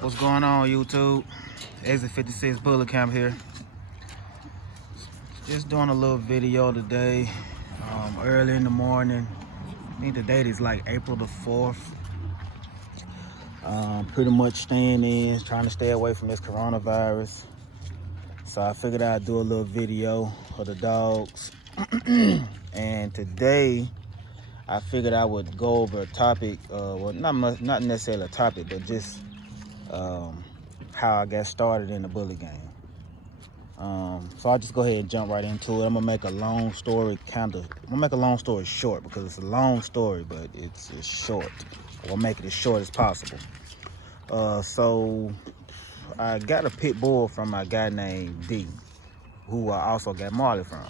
What's going on, YouTube? Exit 56 Bullet Camp here. Just doing a little video today, early in the morning. I think the date is like April the 4th. Pretty much staying in, trying to stay away from this coronavirus. So I figured I'd do a little video of the dogs. And today, I figured I would go over a topic, well, not necessarily a topic, but just how I got started in the bully game. So I'll just go ahead and jump right into it. I'm gonna make a long story short because it's a long story, but it's short. We'll make it as short as possible. So I got a pit bull from a guy named D, who I also got Marley from.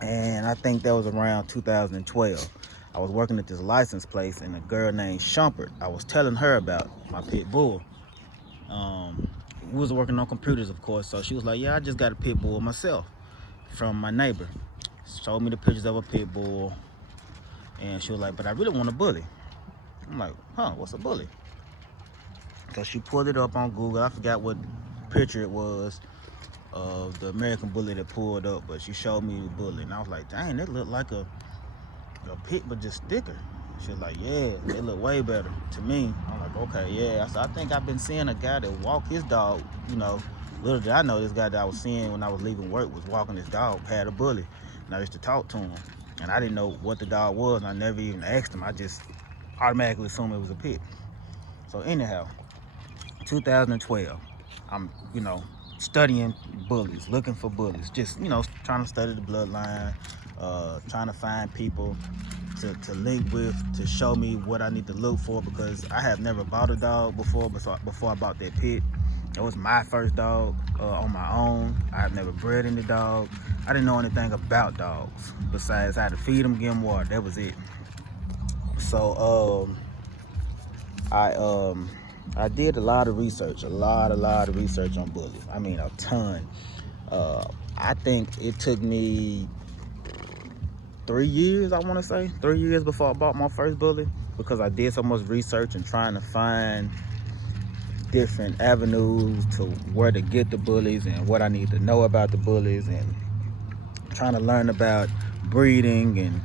And I think that was around 2012. I was working at this license place, and a girl named Shumpert, I was telling her about my pit bull. We was working on computers, of course, so she was like, yeah, I just got a pit bull myself from my neighbor. Showed me the pictures of a pit bull, and she was like, but I really want a bully. I'm like, huh, what's a bully? So she pulled it up on Google. I forgot what picture it was of the American bully that pulled up, but she showed me the bully, and I was like, dang, that looked like a pit, but just thicker. She was like, yeah, they look way better to me. I'm like, okay, yeah. I think I've been seeing a guy that walked his dog, little did I know this guy that I was seeing when I was leaving work was walking his dog, had a bully. And I used to talk to him. And I didn't know what the dog was, and I never even asked him. I just automatically assumed it was a pit. So anyhow, 2012, I'm, studying bullies, looking for bullies, just, trying to study the bloodline, trying to find people to link with, to show me what I need to look for, because I have never bought a dog before I bought that pit. It was my first dog on my own. I have never bred any dog. I didn't know anything about dogs besides how to feed them, give them water. That was it. So I did a lot of research, a lot of research on bullies. I mean, a ton. I think it took me 3 years, I want to say 3 years before I bought my first bully, because I did so much research and trying to find different avenues to where to get the bullies and what I need to know about the bullies, and trying to learn about breeding. And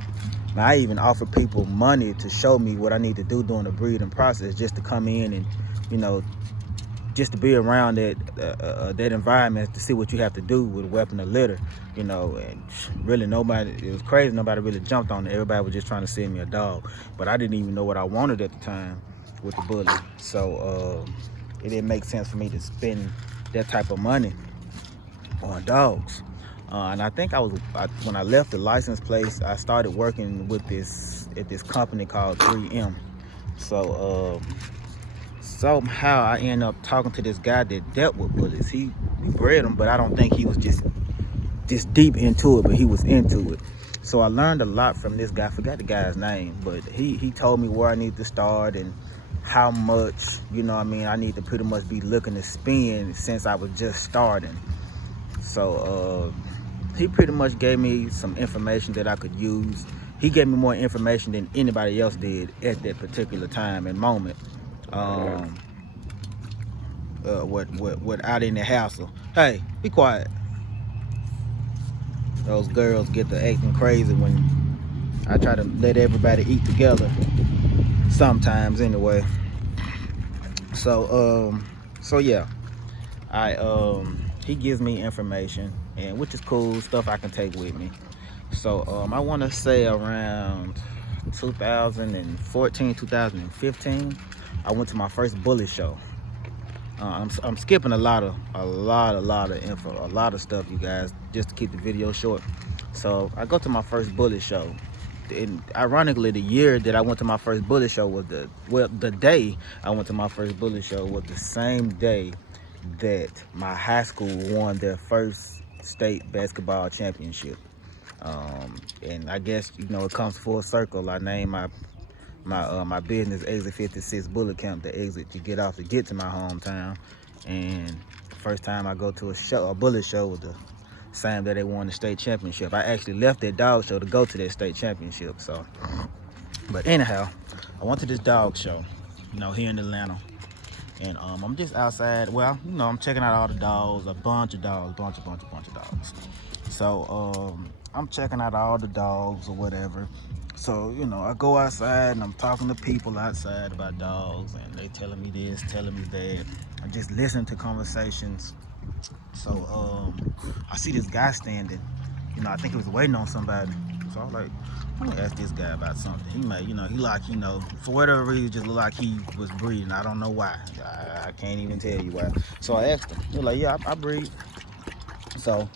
I even offer people money to show me what I need to do during the breeding process, just to come in and, just to be around that environment, to see what you have to do with a weapon or litter, and really it was crazy, nobody really jumped on it. Everybody was just trying to sell me a dog, but I didn't even know what I wanted at the time with the bully. So it didn't make sense for me to spend that type of money on dogs. And I think when I left the license place, I started working with at this company called 3M. So somehow I ended up talking to this guy that dealt with bullies. He bred them, but I don't think he was just deep into it, but he was into it. So I learned a lot from this guy. I forgot the guy's name, but he told me where I need to start and how much, I need to pretty much be looking to spend since I was just starting. So he pretty much gave me some information that I could use. He gave me more information than anybody else did at that particular time and moment. Without any hassle. Hey, be quiet. Those girls get to acting crazy when I try to let everybody eat together. Sometimes, anyway. So yeah, he gives me information, and which is cool, stuff I can take with me. So I want to say around 2014, 2015, I went to my first bully show. I'm skipping a lot of info, a lot of stuff, you guys, just to keep the video short. So I go to my first bully show. And ironically, the year that I went to my first bully show was the day I went to my first bully show was the same day that my high school won their first state basketball championship. And I guess, it comes full circle. I named my business Exit 56 Bullet Camp, the exit you get off to get to my hometown. And the first time I go to a bullet show was the same day they won the state championship. I actually left that dog show to go to that state championship. But anyhow, I went to this dog show, here in Atlanta. And I'm just outside. Well, you know, I'm checking out all the dogs, a bunch of dogs, bunch of dogs. So I'm checking out all the dogs or whatever. So, you know, I go outside and I'm talking to people outside about dogs, and they telling me this, telling me that. I just listen to conversations. So I see this guy standing. You know, I think he was waiting on somebody. So I was like, I'm gonna ask this guy about something. He may, you know, he like, you know, for whatever reason, just look like he was breeding. I don't know why. I can't even tell you why. So I asked him. He was like, yeah, I breed. So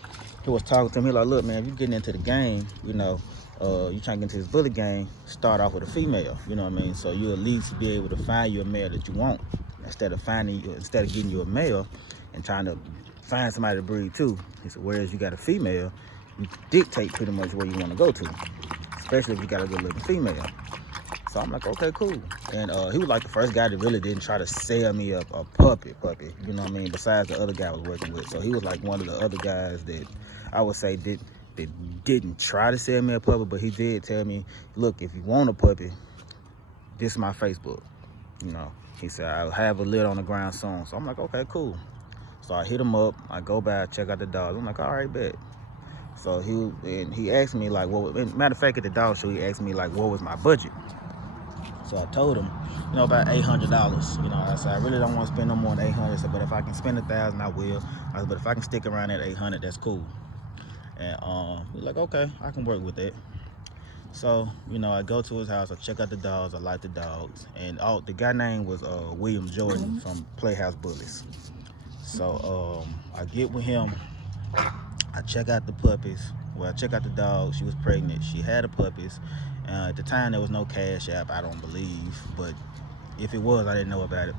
he was talking to me like, look, man, if you're getting into the game, you know, you trying to get into this bully game, start off with a female, you know what I mean? So you at least be able to find you a male that you want instead of getting you a male and trying to find somebody to breed too. He said, whereas you got a female, you dictate pretty much where you want to go to, especially if you got a good looking female. So I'm like, okay, cool. And he was like the first guy that really didn't try to sell me a puppy, you know what I mean? Besides the other guy I was working with. So he was like one of the other guys that I would say didn't try to sell me a puppy, but he did tell me, look, if you want a puppy, this is my Facebook. You know, he said, I'll have a lid on the ground soon. So I'm like, okay, cool. So I hit him up. I go by, check out the dogs. I'm like, all right, bet. So he asked me like, matter of fact, at the dog show, he asked me like, what was my budget? So I told him, you know, about $800. You know, I said I really don't want to spend no more than $800. So, but if I can spend $1,000, I will. I said, but if I can stick around at $800, that's cool. And he's like, okay, I can work with that. So, you know, I go to his house, I check out the dogs, I like the dogs. And the guy name was William Jordan from Playhouse Bullies. So I get with him, I check out the puppies. Well, I check out the dog. She was pregnant. She had the puppies. At the time, there was no Cash App, I don't believe. But if it was, I didn't know about it.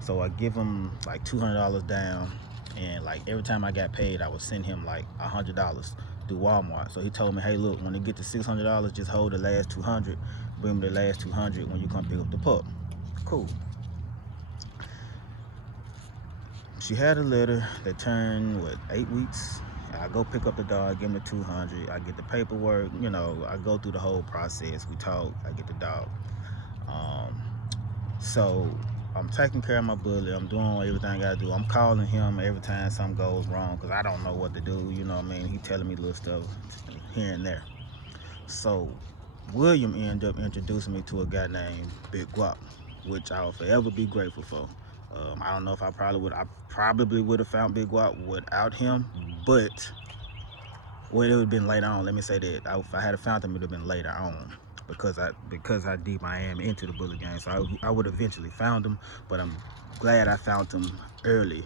So I give him like $200 down. And like every time I got paid, I would send him like $100 through Walmart. So he told me, hey, look, when it get to $600, just hold the last 200. Bring me the last 200 when you come pick up the pup. Cool. She had a litter that turned, 8 weeks. I go pick up the dog, give him the 200. I get the paperwork, you know, I go through the whole process. We talk, I get the dog. So I'm taking care of my bully. I'm doing everything I gotta do. I'm calling him every time something goes wrong because I don't know what to do, you know what I mean? He telling me little stuff here and there. So William ended up introducing me to a guy named Big Guap, which I'll forever be grateful for. I don't know if I probably would have found Big Guap without him, but it would have been later on. Let me say that if I had found him, it would have been later on because how deep I am into the bully game. So I would eventually found him, but I'm glad I found him early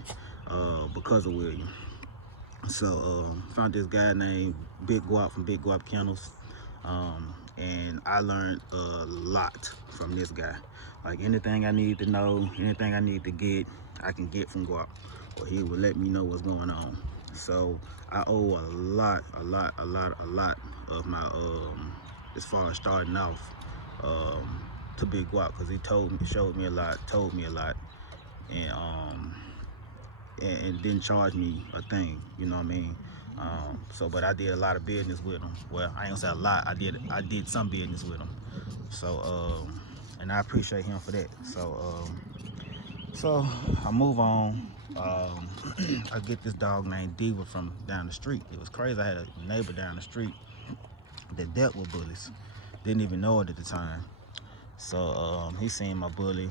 because of William. So found this guy named Big Guap from Big Guap Kennels. And I learned a lot from this guy. Like anything I need to know, anything I need to get, I can get from Guap, or he will let me know what's going on. So I owe a lot of my as far as starting off to Big Guap, because he showed me a lot, told me a lot, and didn't charge me a thing, you know what I mean? But I did a lot of business with him. Well, I ain't gonna say a lot. I did some business with him. So and I appreciate him for that. So I move on. I get this dog named Diva from down the street. It was crazy. I had a neighbor down the street that dealt with bullies. Didn't even know it at the time. So he seen my bully.